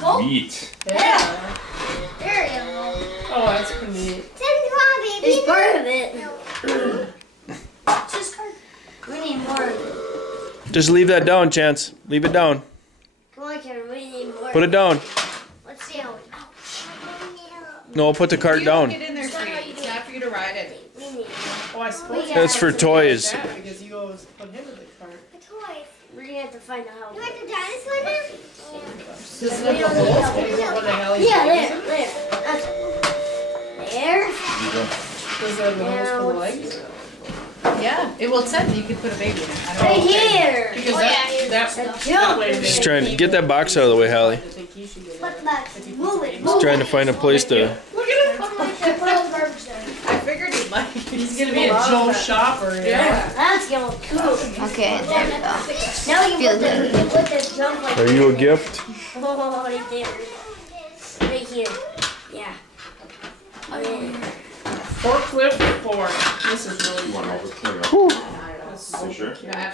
buckle. Neat. Yeah. There you go. Oh, that's pretty neat. It's part of it. Just we need more of it. Just leave that down, Chance. Leave it down. Come on, Kevin. We need more. Put it down. Let's see how it. No, put the cart You down. Get in there, sweetie. It's not for you to ride it. We need Oh, I suppose. That's for toys. Like that, because you always put him in the cart. the toys. We're gonna have to find out how. You want the dinosaur now? Does it have the holes? What the hell? Yeah, there. That's there. Does it have the holes for the legs? Yeah, it will said that you could put a baby in it. I don't Right know. here. Because that Jump. way Just trying to get that box out of the way, Hallie. I think he should get it. Put back. Move it. Just trying to find a place to. Look at him. Put all the garbage there. I figured he'd like it. He's gonna be a Joe shopper. Yeah. That's gonna look cool. Okay, there we go. Now you Feel put the jump like. Are you a gift? Oh, right there. Right here. Yeah. Oh, yeah. Forklift 4. This is really. You want to over clear up? This is You sure? yeah,